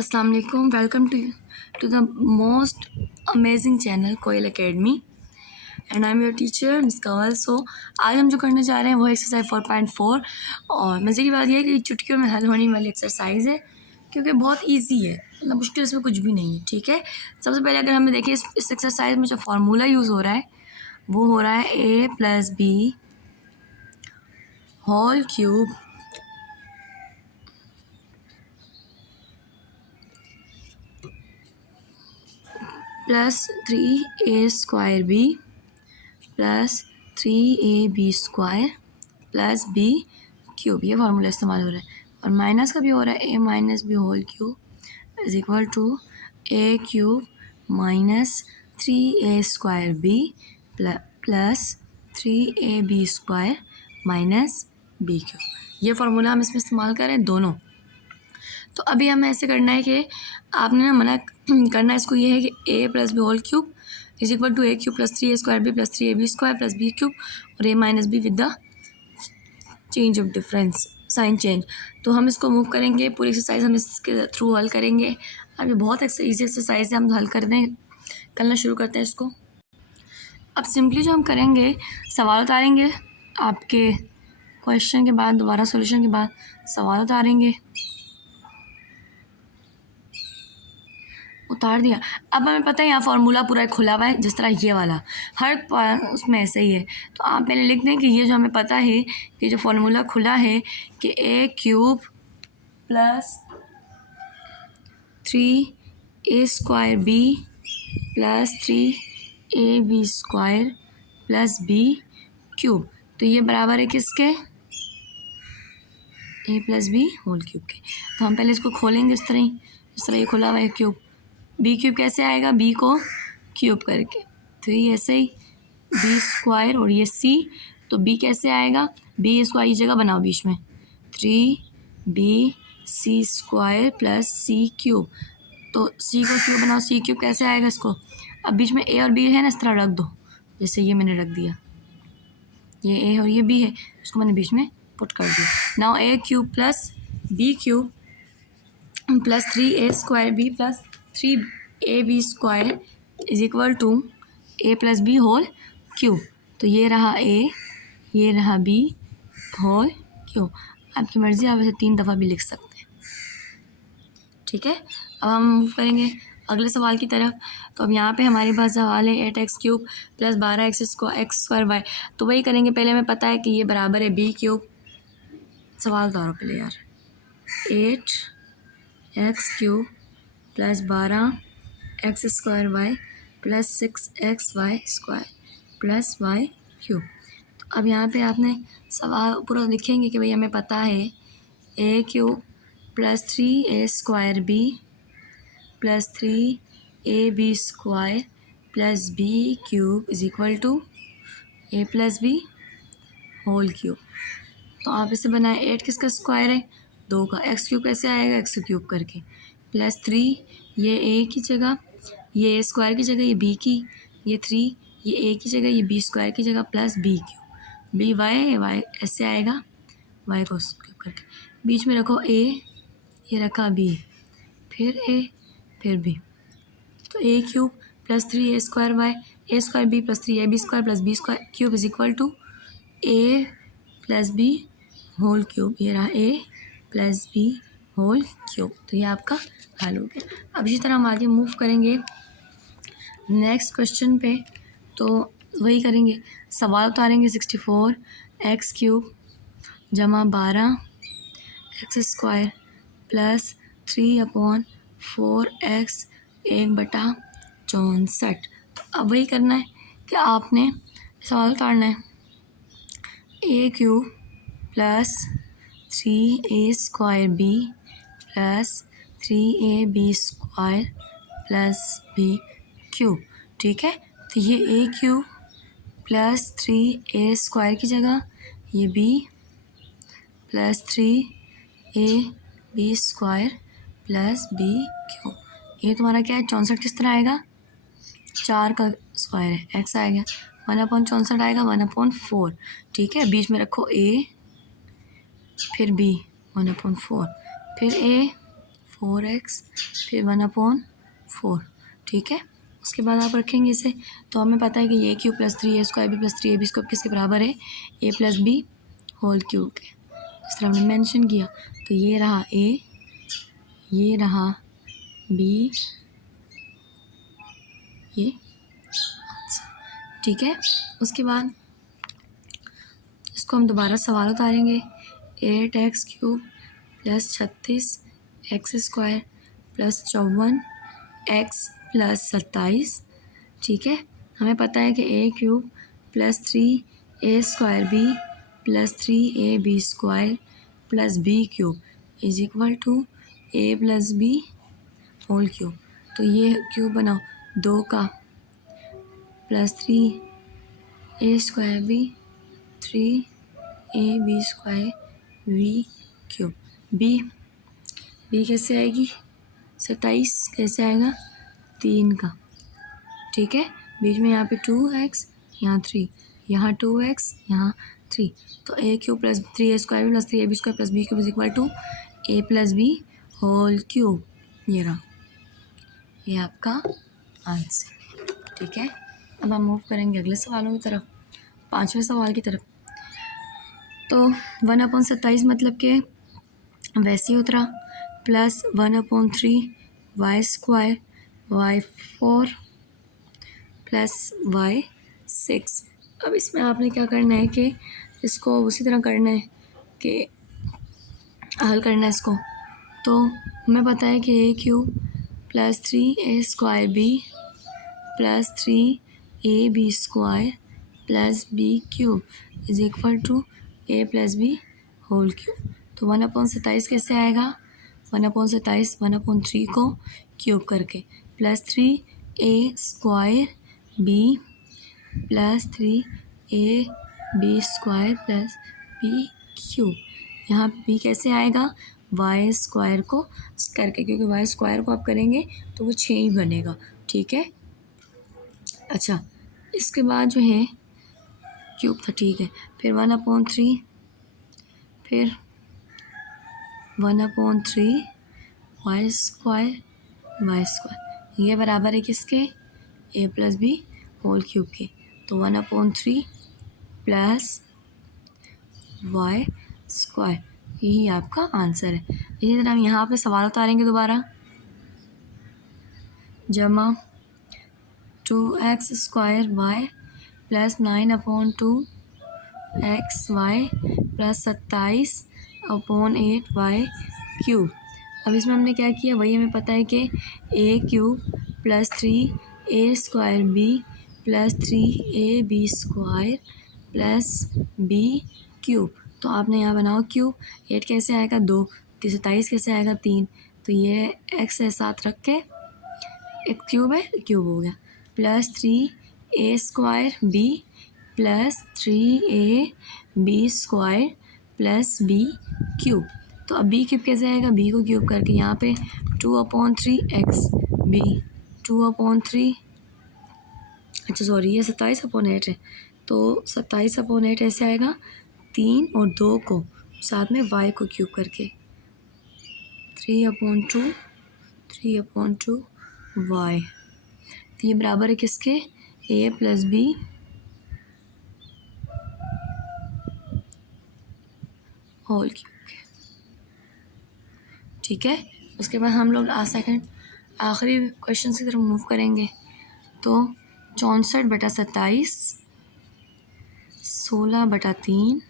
अस्सलाम वालेकुम, welcome to the most amazing channel Koyal academy and I am your teacher miss Kanwal. So आज हम जो करने जा रहे हैं वो एक्सरसाइज 4.4 और मज़े की बात यह है कि चुटकियों में हल होने वाली एक्सरसाइज है क्योंकि बहुत इजी है, मतलब मुश्किल इसमें कुछ भी नहीं है। ठीक है, सबसे पहले अगर हमें देखिए इस एक्सरसाइज में जो फार्मूला यूज़ हो रहा है वो हो रहा है a+b whole cube plus 3a² b plus 3ab² plus b³ ये फार्मूला इस्तेमाल हो रहा है और माइनस का भी हो रहा है a - b whole cube is equal to a³ minus 3a² plus 3ab² minus b³ ये फार्मूला हम इसमें इस्तेमाल करें दोनों। तो अभी हमें ऐसे करना है कि आपने ना मना करना है इसको, ये है कि a+b whole cube is equal to a³ plus 3a² plus 3ab² plus b³ और a - b with the change of difference sign change. तो हम इसको मूव करेंगे, पूरी एक्सरसाइज हम इसके थ्रू हल करेंगे। अब ये बहुत ईजी एक्सरसाइज है, हम हल कर दें, करना शुरू करते हैं इसको। अब सिंपली जो हम करेंगे, सवाल उतारेंगे, आपके क्वेश्चन के बाद दोबारा सॉल्यूशन के बाद सवाल उतारेंगे, उतार दिया। अब हमें पता है यहाँ फार्मूला पूरा खुला हुआ है, जिस तरह ये वाला हर उसमें ऐसे ही है। तो आप पहले लिख दें कि ये जो हमें पता है कि जो फार्मूला खुला है कि a³ plus 3a² plus 3ab² plus b³ तो ये बराबर है किसके, a+b होल क्यूब के। तो हम पहले इसको खोलेंगे इस तरह ये खुला हुआ है क्यूब। b³ कैसे आएगा, b को क्यूब करके, तो ये ऐसे ही b² और ये c, तो b कैसे आएगा, b² ये जगह बनाओ बीच में, 3bc² प्लस c³ तो c को क्यूब बनाओ, c³ कैसे आएगा इसको, अब बीच में a और b है ना, इस तरह रख दो, जैसे ये मैंने रख दिया, ये a और ये b है, इसको मैंने बीच में पुट कर दिया। Now a³ plus b³ plus 3a² b plus 3ab² is equal to a+b whole cube. तो ये रहा a, ये रहा b होल क्यूब। आपकी मर्ज़ी, आप वैसे 3 दफ़ा भी लिख सकते हैं। ठीक है, अब हम मूव करेंगे अगले सवाल की तरफ। तो अब यहाँ पे हमारे पास सवाल है 8x³ प्लस 12x² तो वही करेंगे। पहले हमें पता है कि ये बराबर है b³। सवाल उतारो पहले यार, 8x³ plus 12x² plus 6xy² plus y³ तो अब यहाँ पे आपने सवाल पूरा लिखेंगे कि भाई हमें पता है a³ plus 3a² b plus 3ab² plus b³ is equal to a+b whole cube. तो आप इसे बनाएं, 8 किसका स्क्वायर है, 2 का, x³ कैसे आएगा, x³ करके, प्लस 3 ये a की जगह, ये a² की जगह, ये b की, ये 3 ये a की जगह, ये b² की जगह, प्लस b³ y ऐसे आएगा, y को क्यूब करके, बीच में रखो a, ये रखा b, फिर a फिर b, तो a³ plus 3a² a² plus 3ab² plus b³ is equal to a+b whole cube. ये रहा a+b होल क्यूब। तो ये आपका हल हो गया। अब इसी तरह हम आगे मूव करेंगे नेक्स्ट क्वेश्चन पे। तो वही करेंगे, सवाल उतारेंगे 64x³ जमा 12x² प्लस 3/4x 1/64। अब वही करना है कि आपने सवाल उतारना है, a³ plus 3a² b plus 3ab² plus b³। ठीक है, तो ये a³ प्लस 3a² की जगह, ये b plus 3ab² plus b³। ये तुम्हारा क्या है, 64 किस तरह आएगा, 4 का स्क्वायर है, x आ गया, 1/64 आएगा 1/4। ठीक है, बीच में रखो a फिर b 1/4 फिर a 4x फिर 1/4, ठीक है। उसके बाद आप रखेंगे इसे, तो हमें पता है कि ये cube plus 3a² plus 3ab² किसके बराबर है, a plus b whole cube के, इस तरह हमने मेंशन किया। तो ये रहा a, ये रहा b, ये, ठीक है। उसके बाद इसको हम दोबारा सवाल उतारेंगे, 8x³ plus 36x² plus 54x plus 27, ठीक है। हमें पता है कि a³ plus 3a² plus 3ab² plus b³ is equal to a plus b whole cube. तो ये क्यूब बनाओ 2 का plus 3a² b 3ab² v³ b कैसे आएगी, 27 कैसे आएगा, 3 का, ठीक है। बीच में यहाँ पे 2x, यहाँ 3, यहाँ 2x, यहाँ 3, तो a³ plus 3a² plus 3ab² plus b³ is equal to a plus b whole cube. ये रहा, ये आपका आंसर, ठीक है। अब हम मूव करेंगे अगले सवालों की तरफ, 5वें सवाल की तरफ। तो 1/27 मतलब कि वैसे ही उतरा, plus 1/3y² y4 plus y6। अब इसमें आपने क्या करना है कि इसको उसी तरह करना है कि हल करना है इसको। तो हमें पता है कि a³ plus 3a² b plus 3ab² plus b³ is equal to a plus b whole cube. तो 1/27 कैसे आएगा, 1/27 1/3 को क्यूब करके plus 3a² b plus 3ab² plus b³। यहाँ b कैसे आएगा, y² को करके, क्योंकि y² को आप करेंगे तो वो 6 ही बनेगा, ठीक है। अच्छा, इसके बाद जो है क्यूब था, ठीक है। फिर 1/3, फिर 1/3 y² ये बराबर है किसके, a plus b whole cube के। तो 1/3 प्लस y², यही आपका आंसर है। इसी तरह हम यहाँ पे सवाल उतारेंगे दोबारा, जमा 2x² y plus 9/2xy plus 27/8y³। अब इसमें हमने क्या किया, वही हमें पता है कि a³ plus 3a² b plus 3ab² plus b³। तो आपने यहाँ बनाओ क्यूब, 8 कैसे आएगा 2, 27 कैसे आएगा 3, तो ये x है साथ रख के एक क्यूब है, क्यूब हो गया, plus 3a² b plus 3ab² plus b³ तो अब b³ कैसे आएगा, b को क्यूब करके यहाँ पे 2/3x b 2/3, अच्छा सॉरी ये 27/8 है, तो 27/8 ऐसे आएगा, 3 और 2 को साथ में y को क्यूब करके 3/2 y। तो ये बराबर है किसके, a plus b whole cube के, ठीक है। उसके बाद हम लोग सेकंड आखिरी क्वेश्चन की तरफ मूव करेंगे। तो 64/27 16/3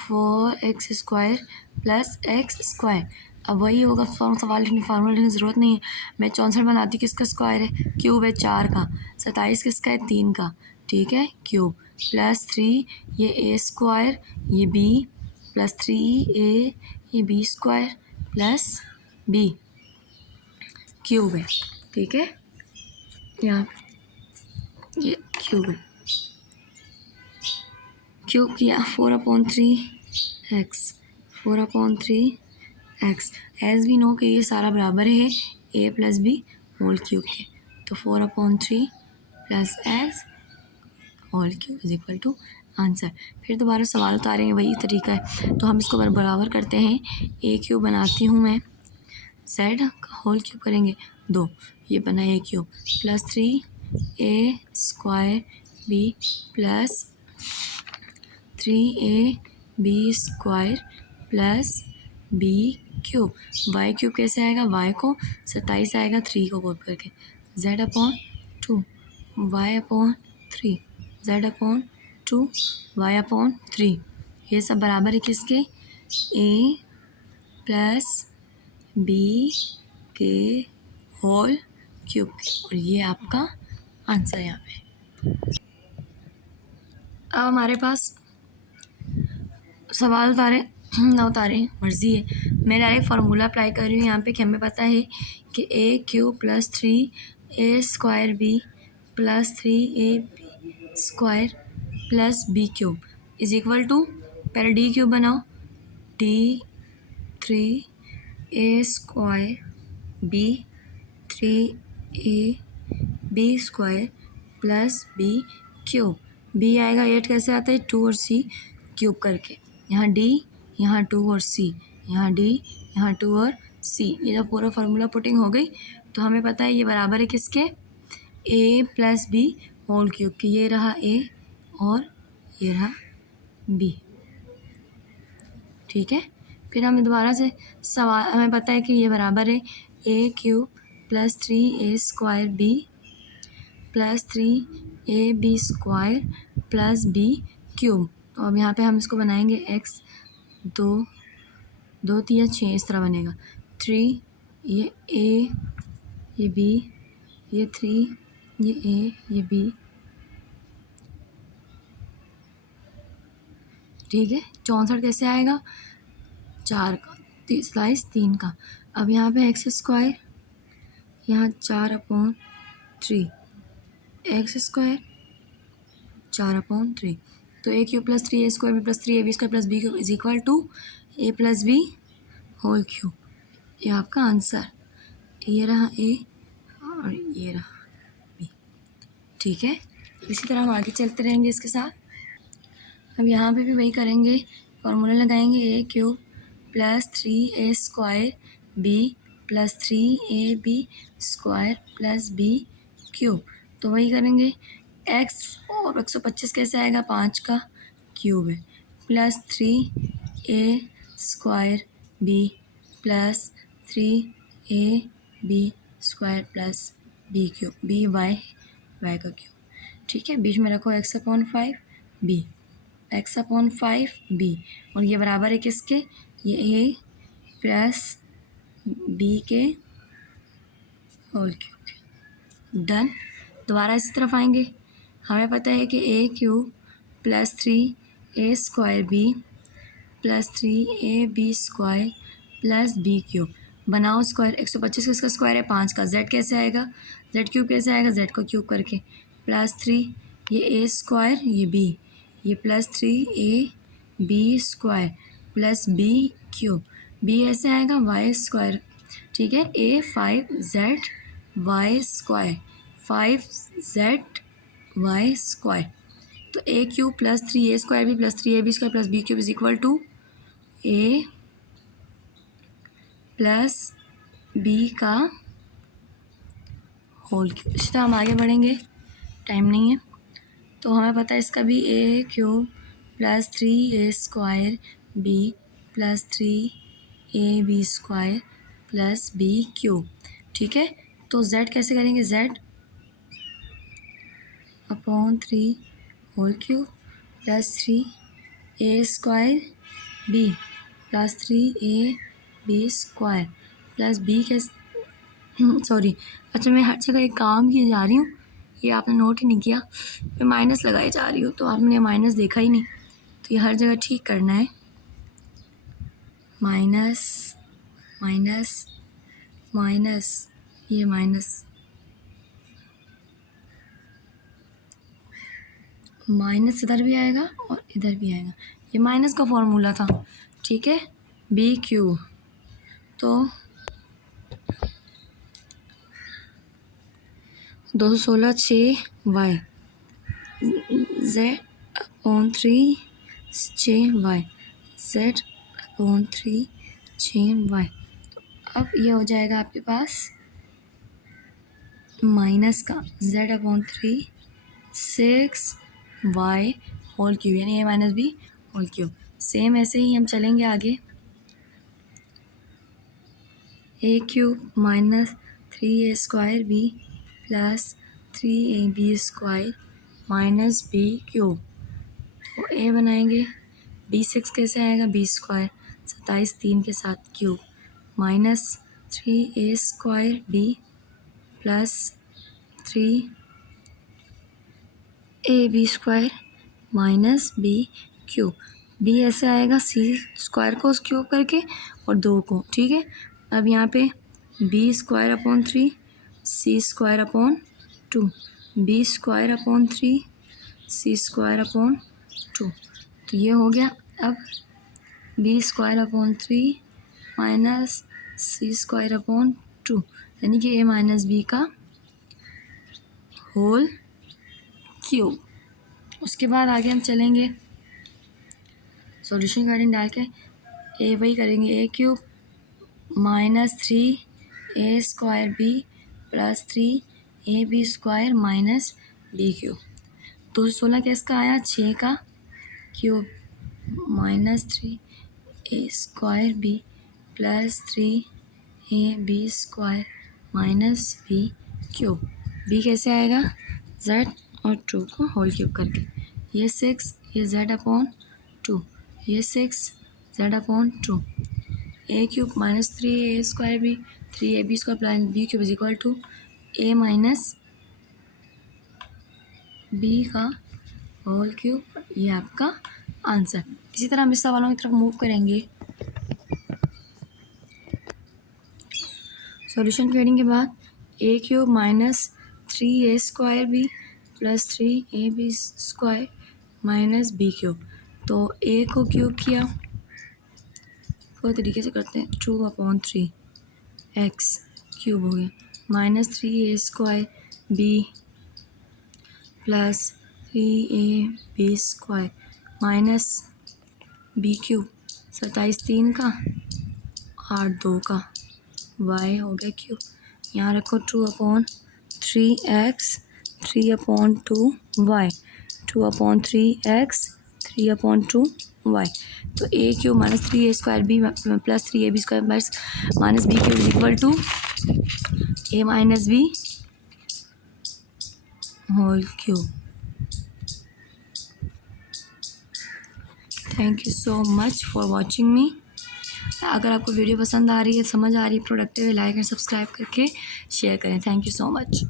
4x² प्लस x²। अब वही होगा, फार्मूला लिखने की ज़रूरत नहीं है। मैं 64 बनाती हूँ, किसका स्क्वायर है, क्यूब है 4 का, 27 किसका है 3 का, ठीक है, क्यूब प्लस 3 ये a² ये b प्लस 3a ये b² प्लस b³ है, ठीक है। यहाँ ये क्यूब है, क्यूब किया 4/3x 4/3x as we know कि ये सारा बराबर है a plus b whole cube के। तो 4/3 plus x whole cube is equal to answer. फिर दोबारा सवाल उतारेंगे, वही तरीका है। तो हम इसको बराबर करते हैं, a³ बनाती हूँ मैं, जेड का होल क्यूब करेंगे 2, ये बना A cube plus 3a² B plus 3ab² plus B cube. Y cube कैसे आएगा, वाई को 27 आएगा 3 को कॉपी करके, z/2 y/3 z/2 y/3। ये सब बराबर है किसके, a प्लस बी के होल क्यूब। और ये आपका आंसर यहाँ पे। अब हमारे पास सवाल उतारे ना उतारे मर्जी है, मैं डायरेक्ट फार्मूला अप्लाई कर रही हूँ यहाँ पे कि हमें पता है कि a cube plus 3a² B plus 3ab² plus B cube is equal to, पहले डी क्यूब बनाओ, d3a² b 3ab² plus B cube. B आएगा 8, कैसे आता है 2 और c क्यूब करके, यहाँ d यहाँ 2 और c, यहाँ d यहाँ 2 और c। ये जब पूरा फार्मूला पुटिंग हो गई तो हमें पता है ये बराबर है किसके, a plus b whole cube की। ये रहा a और ये रहा b, ठीक है। फिर हमें दोबारा से सवाल, हमें पता है कि ये बराबर है a cube plus 3a² B plus 3ab² plus B cube. तो अब यहाँ पे हम इसको बनाएंगे x 2 2 3 6 इस तरह बनेगा, 3 ये a ये b ये 3 ये a ये b, ठीक है। 64 कैसे आएगा, 4 का स्लाइस 3 का। अब यहाँ पे x², यहाँ 4/3 x² 4/3, तो a cube plus 3a² B plus 3ab² plus B cube is equal to a plus b whole cube. ये आपका आंसर, ये रहा a और ये रहा b, ठीक है। इसी तरह हम आगे चलते रहेंगे इसके साथ। अब यहाँ पे भी वही करेंगे, फॉर्मूला लगाएंगे a cube plus 3a² B plus 3ab² plus B cube. तो वही करेंगे, x और 125 कैसे आएगा, 5 का क्यूब है, plus 3a² B plus 3ab² plus B cube, b y का क्यूब, ठीक है। बीच में रखो x/5 बी x/5 बी, और ये बराबर है किसके, ये a प्लस बी के होल क्यूब। डन। दोबारा इसी तरफ आएंगे, हमें पता है कि a cube plus 3a² B plus 3ab² plus B cube. बनाओ स्क्वायर, 125 किसका स्क्वायर है, 5 का। z कैसे आएगा, z क्यूब कैसे आएगा, z को क्यूब करके, प्लस 3 ये a² ये b, ये plus 3ab² plus B cube, b ऐसे आएगा y², ठीक है। a 5z y², 5z y²। तो a cube plus 3a² B plus 3ab² plus B cube is equal to a plus b का whole cube. इसी तरह हम आगे बढ़ेंगे, टाइम नहीं है। तो हमें पता है इसका भी, a cube plus 3a² B plus 3ab² plus B cube, ठीक है। तो z कैसे करेंगे, z/3 whole cube plus 3a² B plus 3ab² plus b कैसे, सॉरी, अच्छा मैं हर जगह एक काम किए जा रही हूँ, ये आपने नोट ही नहीं किया, मैं माइनस लगाई जा रही हूँ, तो आपने माइनस देखा ही नहीं, तो ये हर जगह ठीक करना है। माइनस माइनस माइनस, ये माइनस माइनस इधर भी आएगा और इधर भी आएगा, ये माइनस का फॉर्मूला था, ठीक है। बी क्यू, तो 216 6y z/3 6y z/3 6y। अब ये हो जाएगा आपके पास माइनस का z/3 6y होल क्यूब, यानी a minus b whole cube. Same ऐसे ही हम चलेंगे आगे, a cube minus 3a² b plus 3ab² minus b cube. तो a बनाएंगे, b6 कैसे आएगा, b² 27 3 के साथ cube minus 3a² b plus 3ab² minus b cube. b ऐसे आएगा c² को क्यूब करके और 2 को, ठीक है। अब यहाँ पे b²/3 c²/2 b²/3 c²/2, तो ये हो गया। अब b²/3 माइनस c²/2 यानी कि a माइनस बी का होल क्यूब। उसके बाद आगे हम चलेंगे सॉल्यूशन गार्डन डाल के, ए वही करेंगे, a cube minus 3a² b plus 3ab² minus b cube. 216 किसका आया, 6 का cube minus 3a² b plus 3ab² minus b cube. b कैसे आएगा, z और 2 को होल क्यूब करके, ये 6 ये z/2 ये 6 z/2 a cube minus 3a² b 3ab² plus b cube is equal to a minus b का होल क्यूब। ये आपका आंसर। इसी तरह हम इस सवालों की तरफ मूव करेंगे। सॉल्यूशन क्रिएटिंग के बाद a cube minus 3a² b plus 3ab² minus b cube. तो a को क्यूब किया, पूरे तरीके से करते हैं, 2/3 x क्यूब हो गया minus 3a² b plus 3ab² minus b cube, 27 3 का 8 2 का y हो गया क्यूब। यहाँ रखो 2/3x 3/2y 2/3x 3/2y। तो a cube minus 3a² b plus 3ab² minus b cube is equal to a minus b whole cube. Thank you so much for watching me. अगर आपको video पसंद आ रही है, समझ आ रही है, प्रोडक्टिव है, लाइक एंड सब्सक्राइब करके शेयर करें। Thank you so much.